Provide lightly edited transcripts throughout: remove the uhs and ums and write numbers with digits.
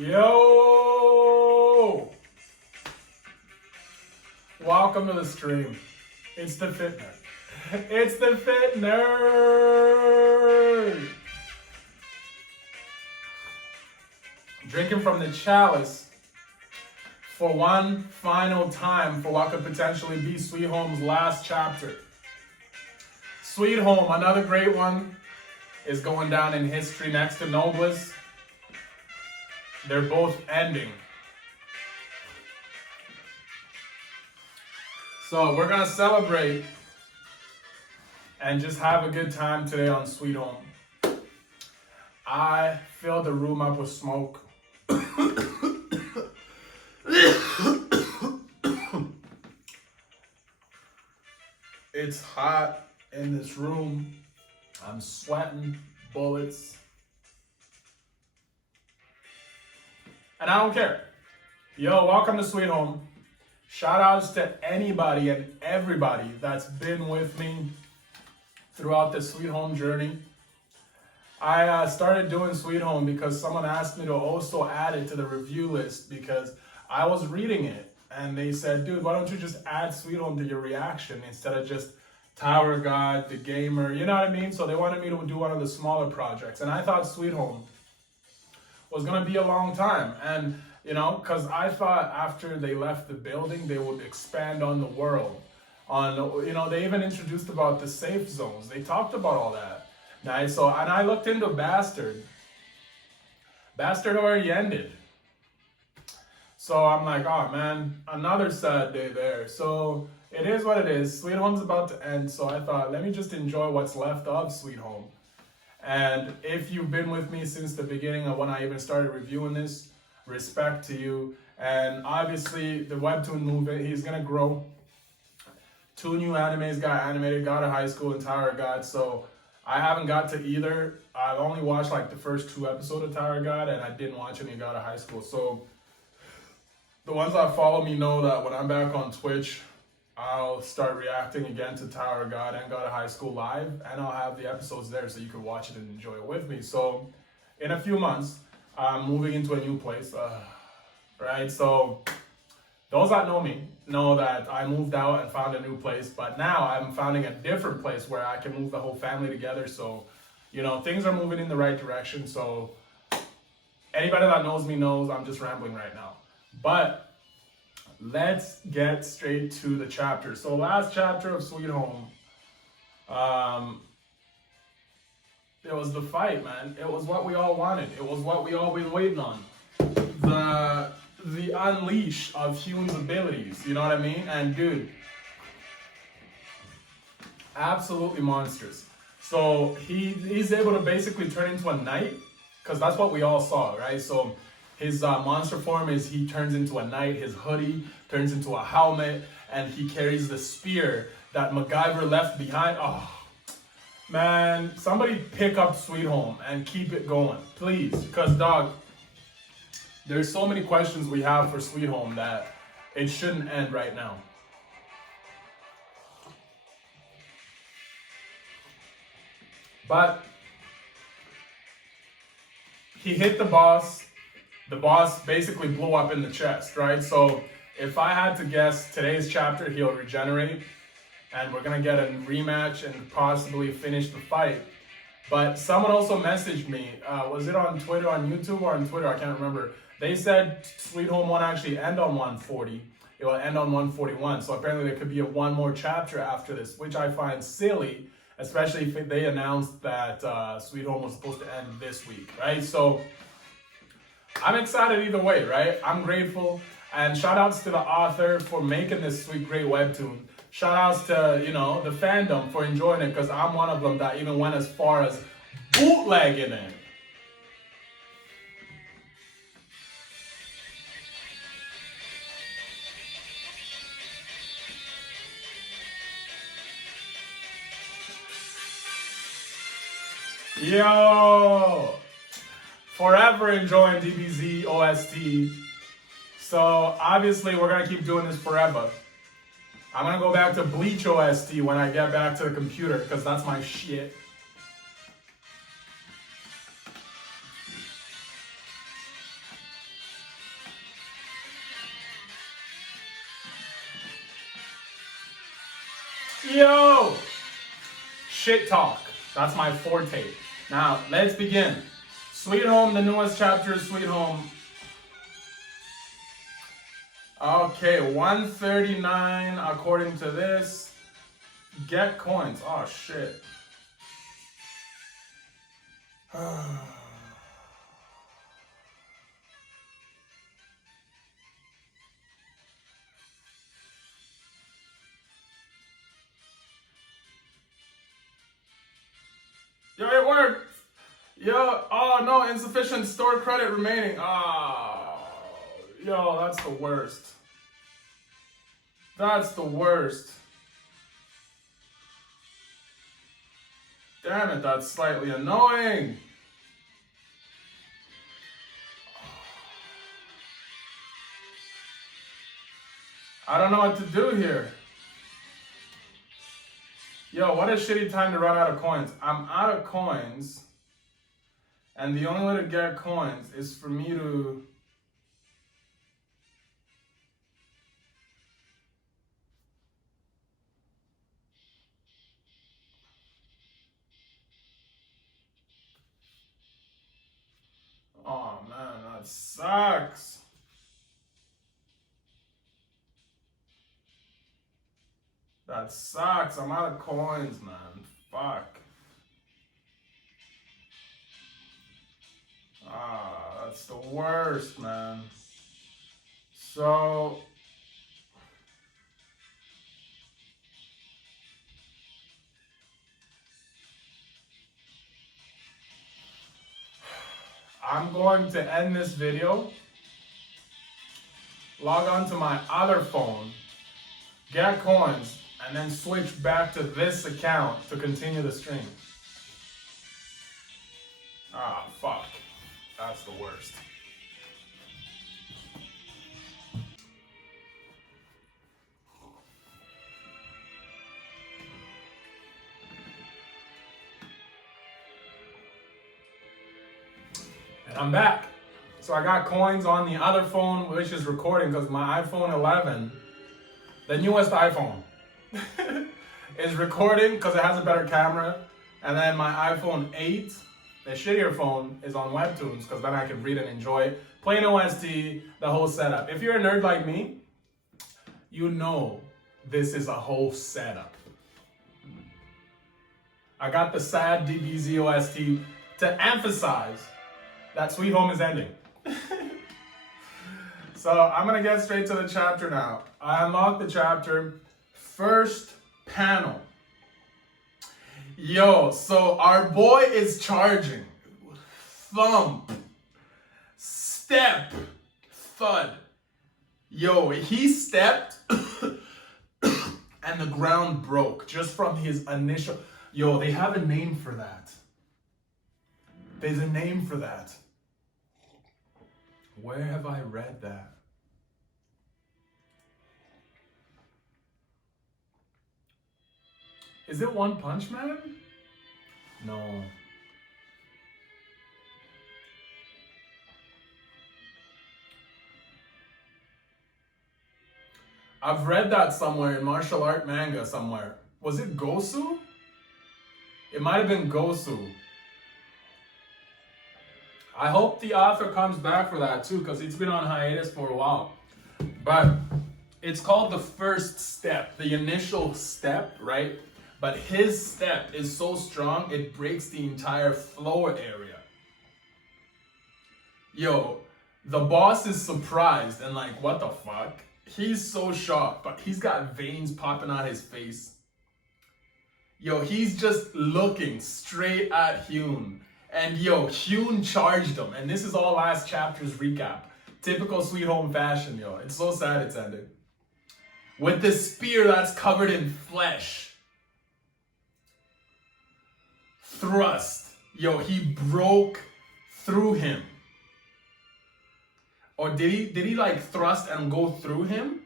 Yo! Welcome to the stream. It's the Fit Nerd. It's the Fit Nerd! Drinking from the chalice for one final time for what could potentially be Sweet Home's last chapter. Sweet Home, another great one, is going down in history next to Noblesse. They're both ending. So we're gonna celebrate and just have a good time today on Sweet Home. I filled the room up with smoke. It's hot in this room. I'm sweating bullets. And I don't care. Yo, welcome to Sweet Home. Shout outs to anybody and everybody that's been with me throughout the Sweet Home journey. I started doing Sweet Home because someone asked me to also add it to the review list because I was reading it and they said, dude, why don't you just add Sweet Home to your reaction instead of just Tower God, The Gamer, you know what I mean? So they wanted me to do one of the smaller projects. And I thought Sweet Home was gonna be a long time. And, you know, cause I thought after they left the building, they would expand on the world. You know, they even introduced about the safe zones. They talked about all that. Nice. So, and I looked into Bastard. Bastard already ended. So I'm like, oh man, another sad day there. So it is what it is. Sweet Home's about to end. So I thought, let me just enjoy what's left of Sweet Home. And if you've been with me since the beginning of when I even started reviewing this, respect to you. And obviously the webtoon movement, he's gonna grow. 2 new animes got animated, God of High School and Tower of God. So I haven't got to either. I've only watched like the first 2 episodes of Tower of God and I didn't watch any God of High School. So the ones that follow me know that when I'm back on Twitch, I'll start reacting again to Tower of God and God of High School live, and I'll have the episodes there so you can watch it and enjoy it with me. So in a few months, I'm moving into a new place, right? So those that know me know that I moved out and found a new place, but now I'm finding a different place where I can move the whole family together. So, you know, things are moving in the right direction. So anybody that knows me knows I'm just rambling right now. But let's get straight to the chapter. So last chapter of Sweet Home, it was the fight, man. It was what we all wanted. It was what we all been waiting on. The unleash of Hyun's abilities, you know what I mean? And dude, absolutely monstrous. So he's able to basically turn into a knight, because that's what we all saw, right? So his monster form is he turns into a knight, his hoodie turns into a helmet, and he carries the spear that MacGyver left behind. Oh, man, somebody pick up Sweet Home and keep it going, please. Because, dog, there's so many questions we have for Sweet Home that it shouldn't end right now. But he hit the boss. The boss basically blew up in the chest, right? So if I had to guess, today's chapter, he'll regenerate and we're gonna get a rematch and possibly finish the fight. But someone also messaged me, was it on Twitter, on YouTube or on Twitter? I can't remember. They said Sweet Home won't actually end on 140. It will end on 141. So apparently there could be one more chapter after this, which I find silly, especially if they announced that Sweet Home was supposed to end this week, right? So I'm excited either way, right? I'm grateful. And shout outs to the author for making this sweet, great webtoon. Shout outs to, you know, the fandom for enjoying it, because I'm one of them that even went as far as bootlegging it. Yo! Forever enjoying DBZ OST. So obviously we're gonna keep doing this forever. I'm gonna go back to Bleach OST when I get back to the computer, because that's my shit. Yo! Shit talk. That's my forte. Now, let's begin. Sweet Home, the newest chapter of Sweet Home. Okay, 139 according to this. Get coins. Oh, shit. Yo, it worked. Yo, oh no, insufficient store credit remaining. Oh, yo, that's the worst. That's the worst. Damn it, that's slightly annoying. I don't know what to do here. Yo, what a shitty time to run out of coins. I'm out of coins. And the only way to get coins is for me to... Oh man, that sucks. That sucks. I'm out of coins, man. Fuck. Ah, that's the worst, man. So... I'm going to end this video, log on to my other phone, get coins, and then switch back to this account to continue the stream. Ah, fuck. That's the worst. And I'm back. So I got coins on the other phone, which is recording because my iPhone 11, the newest iPhone, is recording because it has a better camera. And then my iPhone 8, the shittier phone, is on Webtoons because then I can read and enjoy plain OST, the whole setup. If you're a nerd like me, you know this is a whole setup. I got the sad DBZ OST to emphasize that Sweet Home is ending. So I'm gonna get straight to the chapter now. I unlocked the chapter. First panel. Yo, so our boy is charging. Thump. Step. Thud. Yo, he stepped and the ground broke just from his initial... Yo, they have a name for that. There's a name for that. Where have I read that? Is it One Punch Man? No. I've read that somewhere in martial art manga somewhere. Was it Gosu? It might have been Gosu. I hope the author comes back for that too, because it's been on hiatus for a while. But it's called the first step, the initial step, right? But his step is so strong, it breaks the entire floor area. Yo, the boss is surprised and like, what the fuck? He's so shocked, but he's got veins popping out his face. Yo, he's just looking straight at Hyun. And yo, Hyun charged him. And this is all last chapter's recap. Typical Sweet Home fashion, yo. It's so sad it's ended. With this spear that's covered in flesh. Thrust. Yo, he broke through him. Or did he like thrust and go through him?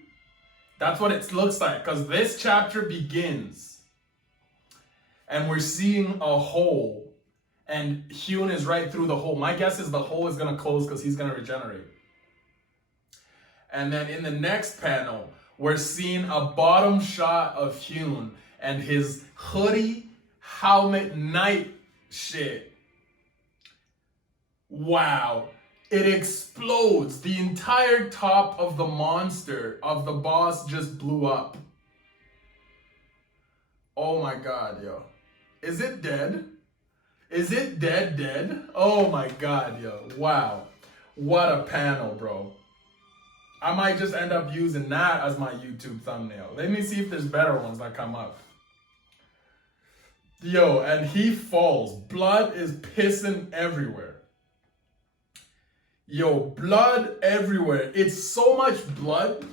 That's what it looks like. Because this chapter begins. And we're seeing a hole. And Hyun is right through the hole. My guess is the hole is going to close because he's going to regenerate. And then in the next panel, we're seeing a bottom shot of Hyun. and his hoodie, helmet, knight shit. Wow. It explodes. The entire top of the monster, of the boss, just blew up. Oh my god, yo. Is it dead? Is it dead? Oh my god, yo. Wow. What a panel, bro. I might just end up using that as my YouTube thumbnail. Let me see if there's better ones that come up. Yo, and he falls. Blood is pissing everywhere. Yo, blood everywhere. It's so much blood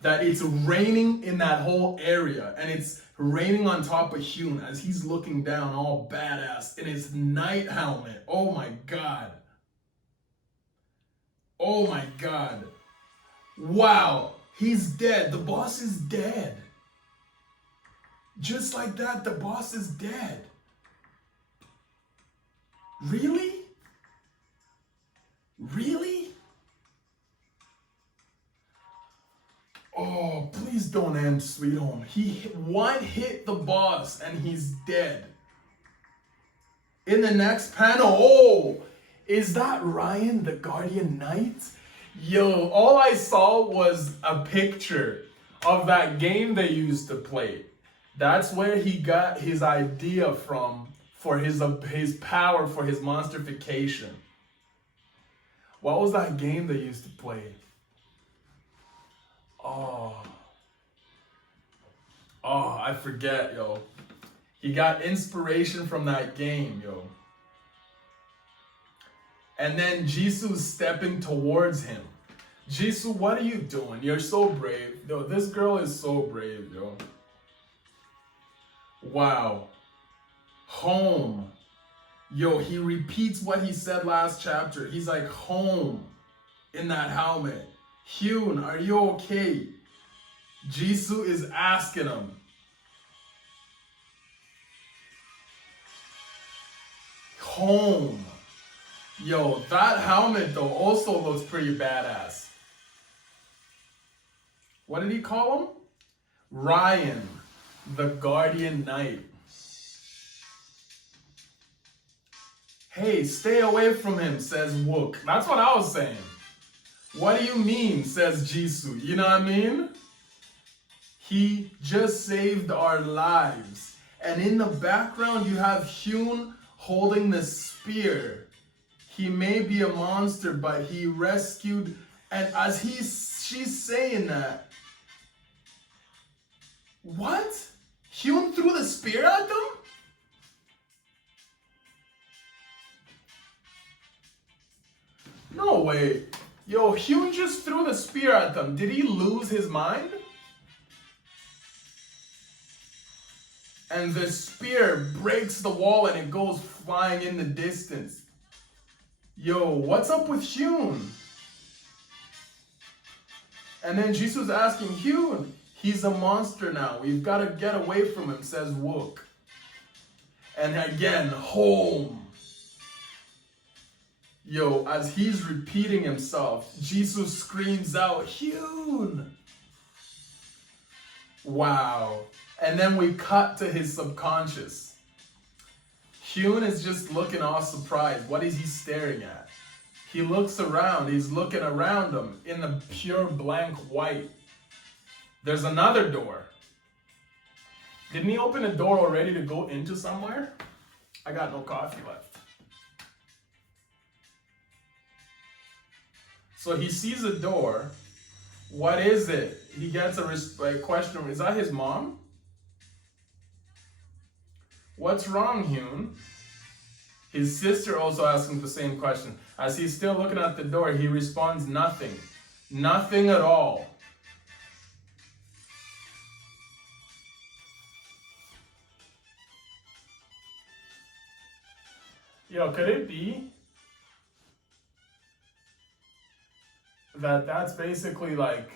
that it's raining in that whole area. And it's raining on top of Hyun as he's looking down all badass in his knight helmet. Oh my god. Oh my god. Wow. He's dead. The boss is dead. Just like that, the boss is dead. Really? Really? Oh, please don't end Sweet Home. One hit the boss and he's dead. In the next panel, oh, is that Ryan the Guardian Knight? Yo, all I saw was a picture of that game they used to play. That's where he got his idea from for his power, for his monstrification. What was that game they used to play? Oh, I forget, yo. He got inspiration from that game, yo. And then Jisoo's stepping towards him. Jisoo, what are you doing? You're so brave. Yo, this girl is so brave, yo. Wow. Home. Yo, he repeats what he said last chapter. He's like, home in that helmet. Hyun, are you okay? Jisoo is asking him. Home. Yo, that helmet though also looks pretty badass. What did he call him? Ryan, the Guardian Knight. Hey, stay away from him, says Wook. That's what I was saying. What do you mean, says Jisoo? You know what I mean? He just saved our lives. And in the background, you have Hyun holding the spear. He may be a monster, but he rescued. And as she's saying that, what? Hyun threw the spear at them? No way. Yo, Hyun just threw the spear at them. Did he lose his mind? And the spear breaks the wall and it goes flying in the distance. Yo, what's up with Hyun? And then Jisoo's asking Hyun, he's a monster now. We've got to get away from him, says Wook. And again, home. Yo, as he's repeating himself, Jisoo screams out, Hyun! Wow. And then we cut to his subconscious. Hyun is just looking all surprised. What is he staring at? He looks around. He's looking around him in the pure blank white. There's another door. Didn't he open a door already to go into somewhere? I got no coffee left. So he sees a door. What is it? He gets a question. Is that his mom? What's wrong, Hyun? His sister also asking the same question. As he's still looking at the door, he responds nothing. Nothing at all. Yo, could it be that that's basically like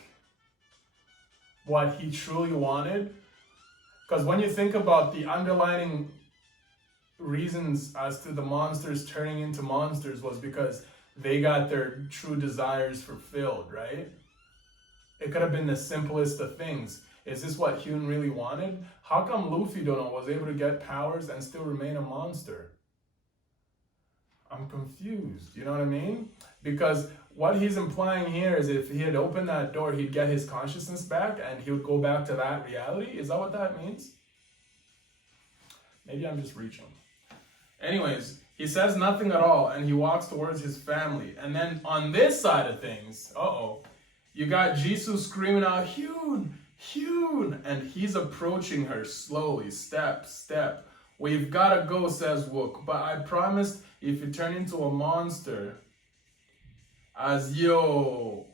what he truly wanted? Because when you think about the underlying reasons as to the monsters turning into monsters was because they got their true desires fulfilled, right? It could have been the simplest of things. Is this what Hyun really wanted? How come Luffy Dono was able to get powers and still remain a monster? I'm confused, you know what I mean? Because what he's implying here is if he had opened that door, he'd get his consciousness back and he would go back to that reality. Is that what that means? Maybe I'm just reaching. Anyways, he says nothing at all and he walks towards his family. And then on this side of things, you got Jisoo screaming out, Hyun, Hyun, and he's approaching her slowly, step, step. We've gotta go, says Wook, but I promised if you turn into a monster, as yo.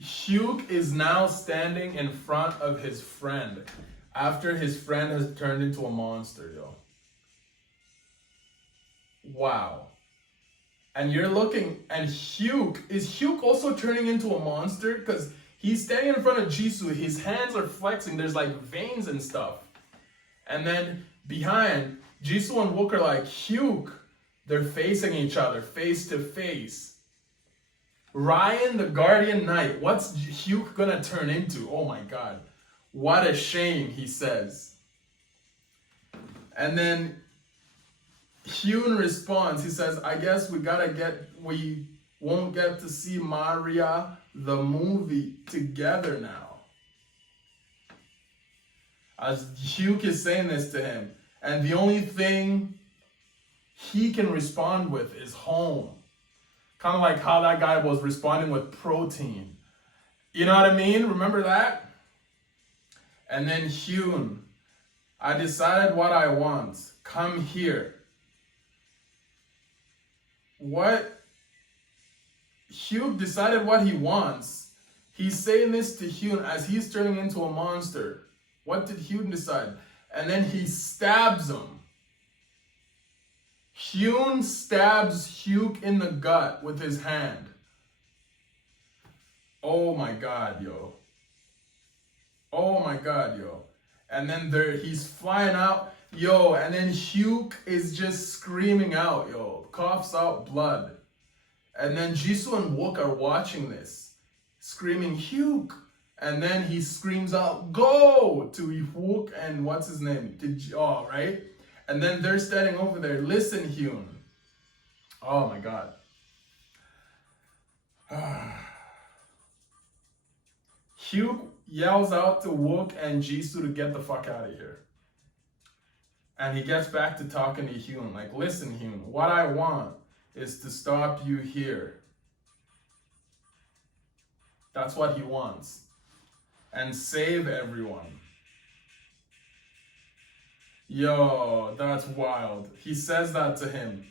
Hyuk is now standing in front of his friend after his friend has turned into a monster, yo. Wow. And you're looking, and Hyuk, is Hyuk also turning into a monster? Because he's standing in front of Jisoo, his hands are flexing, there's like veins and stuff. And then behind, Jisoo and Wook are like, Hyuk, they're facing each other, face to face. Ryan, the Guardian Knight, what's Hyuk gonna turn into? Oh my god. What a shame, he says. And then Hyun responds, he says, I guess we won't get to see Maria the movie together now. As Hyuk is saying this to him, and the only thing he can respond with is home. Kind of like how that guy was responding with protein. You know what I mean? Remember that? And then Hyun, I decided what I want. Come here. What? Hyuk decided what he wants. He's saying this to Hyun as he's turning into a monster. What did Hyun decide? And then he stabs him. Hyun stabs Hyuk in the gut with his hand. Oh my god, yo. Oh my god, yo. And then he's flying out, yo, and then Hyuk is just screaming out, yo, coughs out blood. And then Jisoo and Wook are watching this, screaming, Hyuk. And then he screams out, go, to Wook and what's his name? Right? And then they're standing over there, listen, Hyun. Oh my god. Hyuk yells out to Wook and Jisoo to get the fuck out of here. And he gets back to talking to Hyun, like, listen, Hyun, what I want is to stop you here. That's what he wants. And save everyone. Yo, that's wild. He says that to him.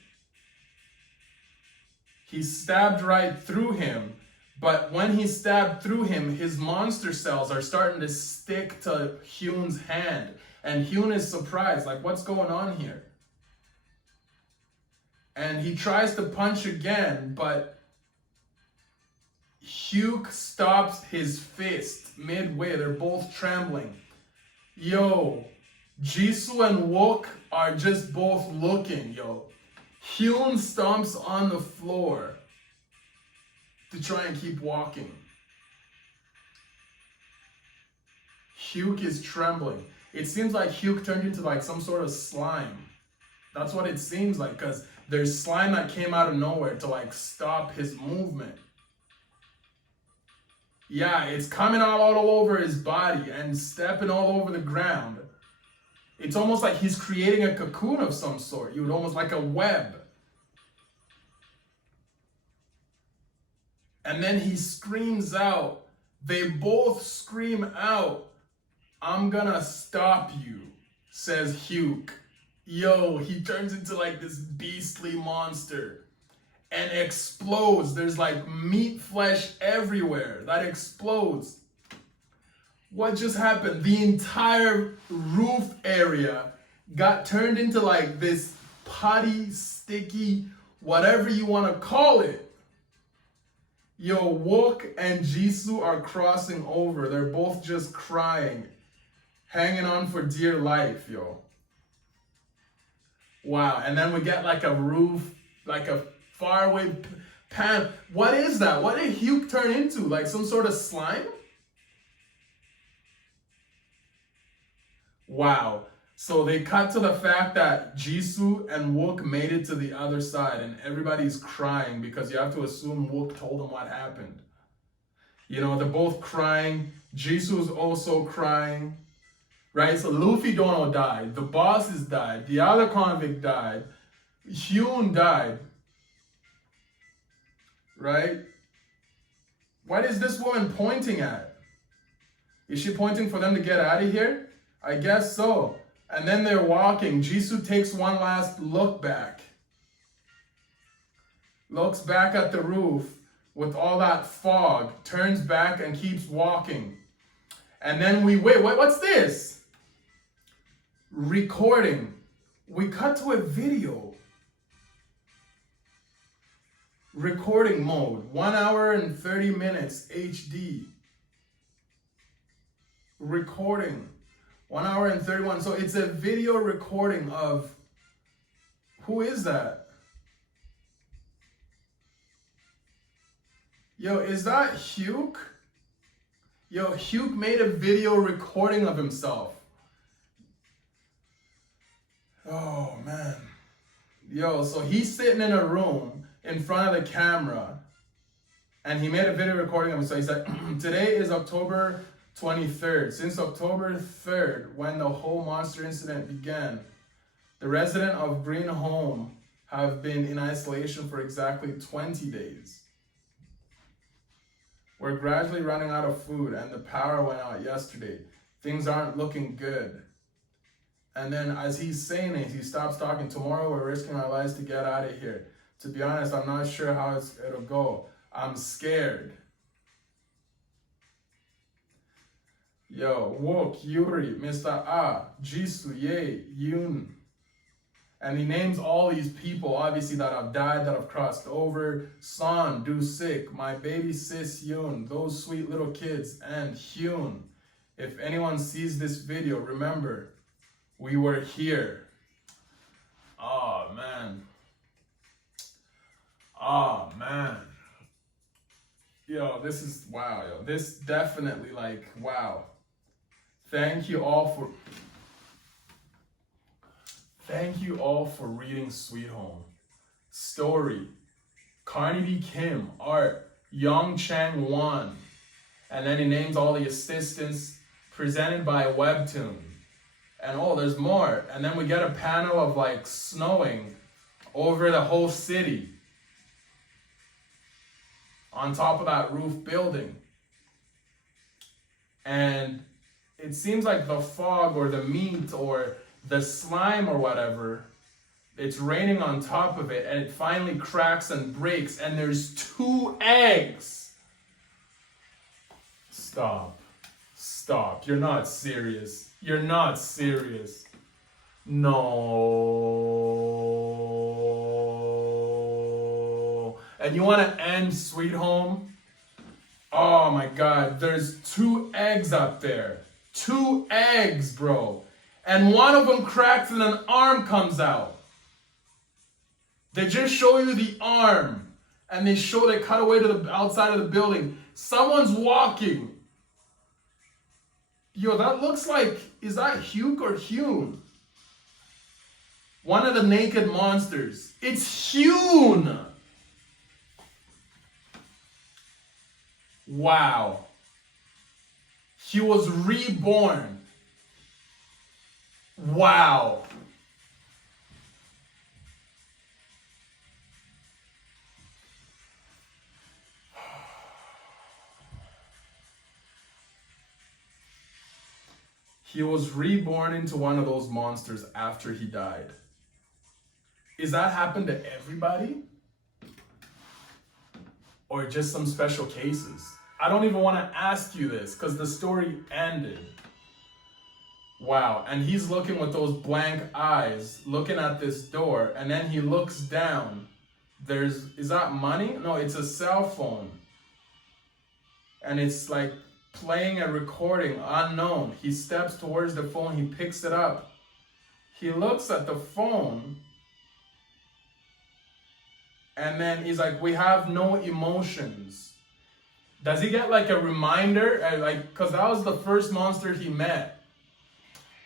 He stabbed right through him, but when he stabbed through him, his monster cells are starting to stick to Hyun's hand. And Hyun is surprised, like, what's going on here? And he tries to punch again, but Hyuk stops his fist midway. They're both trembling. Yo, Jisoo and Wook are just both looking, yo. Hyun stomps on the floor to try and keep walking. Hyuk is trembling. It seems like Hyuk turned into like some sort of slime. That's what it seems like, because there's slime that came out of nowhere to like stop his movement. Yeah, it's coming out all over his body and stepping all over the ground. It's almost like he's creating a cocoon of some sort. You would almost like a web. And then he screams out. They both scream out, I'm gonna stop you, says Hyuk. Yo, he turns into like this beastly monster and explodes. There's like meat flesh everywhere that explodes. What just happened? The entire roof area got turned into like this putty, sticky, whatever you want to call it. Yo, Wook and Jisoo are crossing over. They're both just crying, hanging on for dear life, yo. Wow, and then we get like a roof, like a faraway What is that? What did Hyuk turn into? Like some sort of slime? Wow. So they cut to the fact that Jisoo and Wook made it to the other side and everybody's crying because you have to assume Wook told them what happened. You know, they're both crying. Jisoo's also crying. Right? So Luffy Dono died. The bosses died. The other convict died. Hyun died. Right? What is this woman pointing at? Is she pointing for them to get out of here? I guess so. And then they're walking. Jisoo takes one last look back. Looks back at the roof with all that fog. Turns back and keeps walking. And then we wait. What's this? Recording. We cut to a video. Recording mode. 1 hour and 30 minutes HD. Recording. 1 hour and 31. So it's a video recording of, who is that? Yo, is that Hyuk? Yo, Hyuk made a video recording of himself. Oh man. Yo, so he's sitting in a room in front of the camera and he made a video recording of himself. He said, today is October 23rd. Since October 3rd, when the whole monster incident began, the residents of Green Home have been in isolation for exactly 20 days. We're gradually running out of food and the power went out yesterday. Things aren't looking good. And then as he's saying it, he stops talking. Tomorrow we're risking our lives to get out of here. To be honest, I'm not sure how it'll go. I'm scared. Yo, Wook, Yuri, Mr. Ah, Jisoo, Ye, Yoon. And he names all these people, obviously, that have died, that have crossed over. Son, Do-sik, my baby sis Yoon, those sweet little kids, and Hyun. If anyone sees this video, remember, we were here. Oh, man. Oh, man. Yo, this is, wow, yo. This definitely, like, wow. Thank you all for reading Sweet Home. Story, Carnegie Kim. Art, Young Chang Won. And then he names all the assistants, presented by Webtoon. And oh, there's more. And then we get a panel of like snowing over the whole city. On top of that roof building. And it seems like the fog or the meat or the slime or whatever, it's raining on top of it and it finally cracks and breaks and there's 2 eggs. Stop. Stop. You're not serious. You're not serious. No. And you want to end Sweet Home? Oh my God. There's 2 eggs up there. 2 eggs, bro. And one of them cracks and an arm comes out. They just show you the arm. And they cut away to the outside of the building. Someone's walking. Yo, that looks like, is that Hyuk or Hyun? One of the naked monsters. It's Hyun! Wow. He was reborn. Wow. He was reborn into one of those monsters after he died. Is that happened to everybody? Or just some special cases? I don't even want to ask you this because the story ended. Wow, and he's looking with those blank eyes, looking at this door, and then he looks down. Is that money? No, it's a cell phone. And it's like playing a recording, unknown. He steps towards the phone, he picks it up. He looks at the phone. And then he's like, we have no emotions. Does he get like a reminder? Because that was the first monster he met.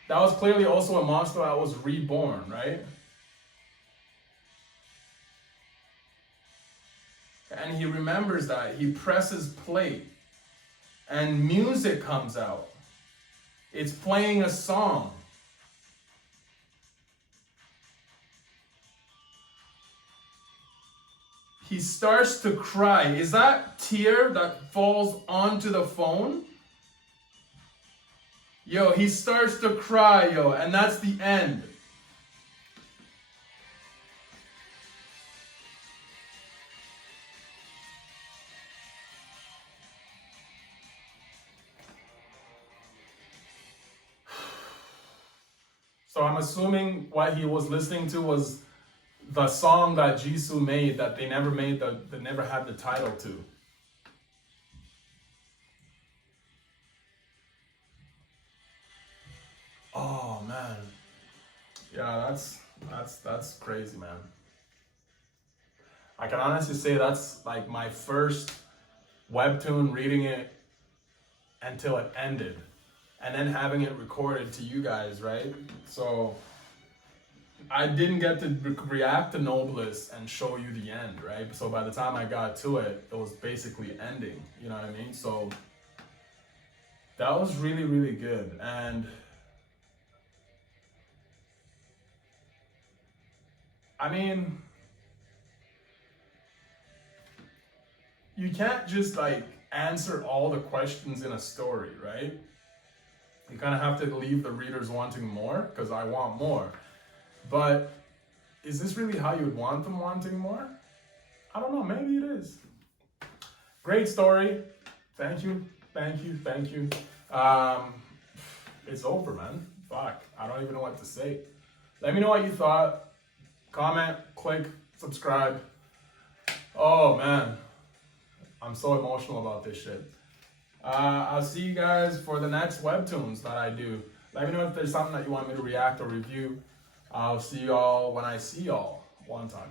That was clearly also a monster that was reborn, right? And he remembers that. He presses play. And music comes out. It's playing a song. He starts to cry. Is that tear that falls onto the phone? Yo, he starts to cry, yo, and that's the end. So I'm assuming what he was listening to was the song that Jisoo made that they never made, they never had the title to. Oh man. Yeah, that's crazy, man. I can honestly say that's like my first webtoon reading it until it ended. And then having it recorded to you guys, right? So I didn't get to react to Noblest and show you the end, right? So by the time I got to it, it was basically ending, you know what I mean? So that was really, really good. And I mean, you can't just like answer all the questions in a story, right? You kind of have to leave the readers wanting more, because I want more. But is this really how you would want them wanting more? I don't know, maybe it is. Great story. Thank you, thank you, thank you. It's over, man. Fuck, I don't even know what to say. Let me know what you thought. Comment, click, subscribe. Oh man, I'm so emotional about this shit. I'll see you guys for the next webtoons that I do. Let me know if there's something that you want me to react or review. I'll see y'all when I see y'all one time.